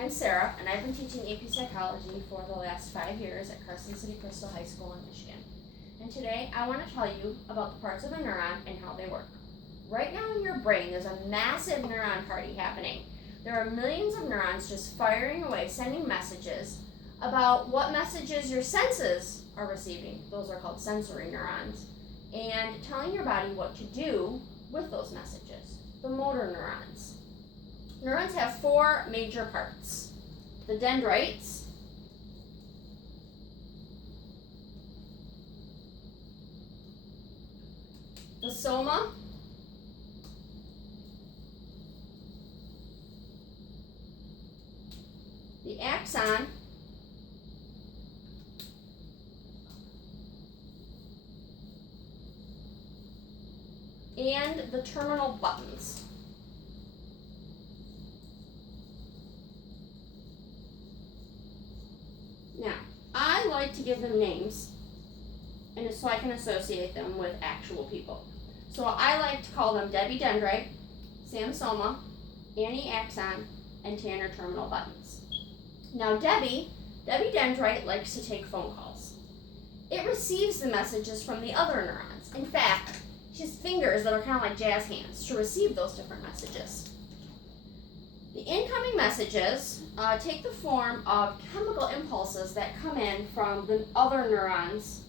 I'm Sarah, and I've been teaching AP Psychology for the last 5 years at Carson City Crystal High School in Michigan. And today, I want to tell you about the parts of a neuron and how they work. Right now in your brain, there's a massive neuron party happening. There are millions of neurons just firing away, sending messages about what messages your senses are receiving. Those are called sensory neurons. And telling your body what to do with those messages. The motor neurons. Neurons have 4 major parts. The dendrites, the soma, the axon, and the terminal buttons. Now, I like to give them names, and so I can associate them with actual people. So I like to call them Debbie Dendrite, Sam Soma, Annie Axon, and Tanner Terminal Buttons. Now Debbie Dendrite likes to take phone calls. It receives the messages from the other neurons. In fact, she has fingers that are kind of like jazz hands to receive those different messages. The incoming messages take the form of chemical impulses that come in from the other neurons.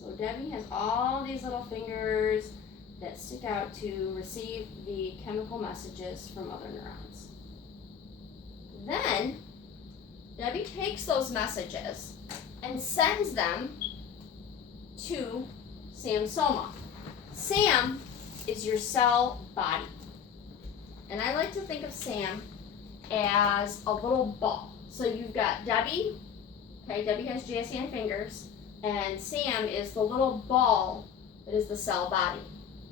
So Debbie has all these little fingers that stick out to receive the chemical messages from other neurons. Then Debbie takes those messages and sends them to Sam Soma. Sam is your cell body. And I like to think of Sam as a little ball. So you've got Debbie, okay, Debbie has jazz hand fingers, and Sam is the little ball that is the cell body.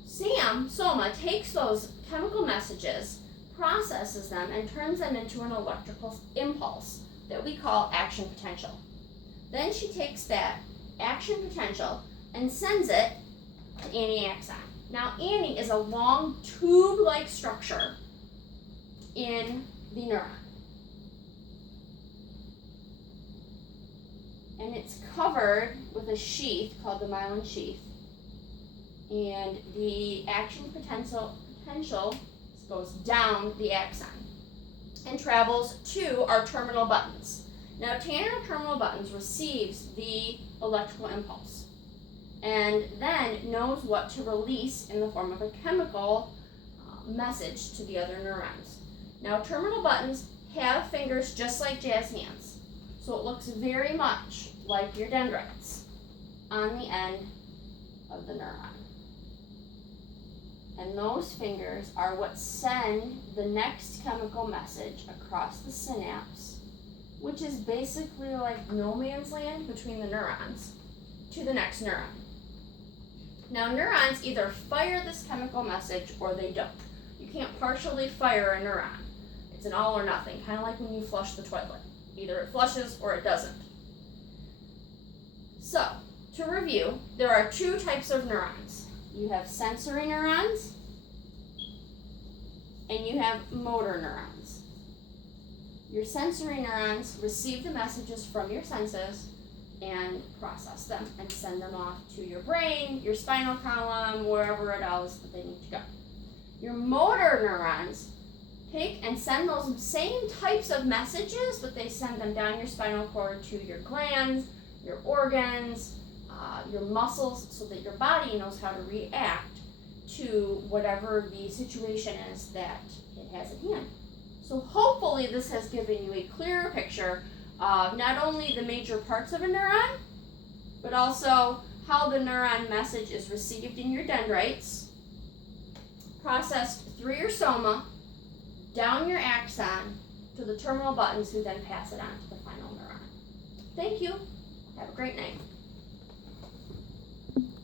Sam, Soma, takes those chemical messages, processes them, and turns them into an electrical impulse that we call action potential. Then she takes that action potential and sends it to Annie Axon. Now, Annie is a long tube-like structure in the neuron. And it's covered with a sheath called the myelin sheath. And the action potential goes down the axon and travels to our terminal buttons. Now, Tanner terminal buttons receives the electrical impulse and then knows what to release in the form of a chemical message to the other neurons. Now, terminal buttons have fingers just like jazz hands, so it looks very much like your dendrites on the end of the neuron. And those fingers are what send the next chemical message across the synapse, which is basically like no man's land between the neurons, to the next neuron. Now, neurons either fire this chemical message or they don't. You can't partially fire a neuron. It's an all or nothing, kind of like when you flush the toilet. Either it flushes or it doesn't. So, to review, there are 2 types of neurons. You have sensory neurons and you have motor neurons. Your sensory neurons receive the messages from your senses and process them and send them off to your brain, your spinal column, wherever it else that they need to go. Your motor neurons take and send those same types of messages, but they send them down your spinal cord to your glands, your organs, your muscles, so that your body knows how to react to whatever the situation is that it has at hand. So hopefully this has given you a clearer picture of not only the major parts of a neuron, but also how the neuron message is received in your dendrites, processed through your soma, down your axon, to the terminal buttons, who then pass it on to the final neuron. Thank you. Have a great night.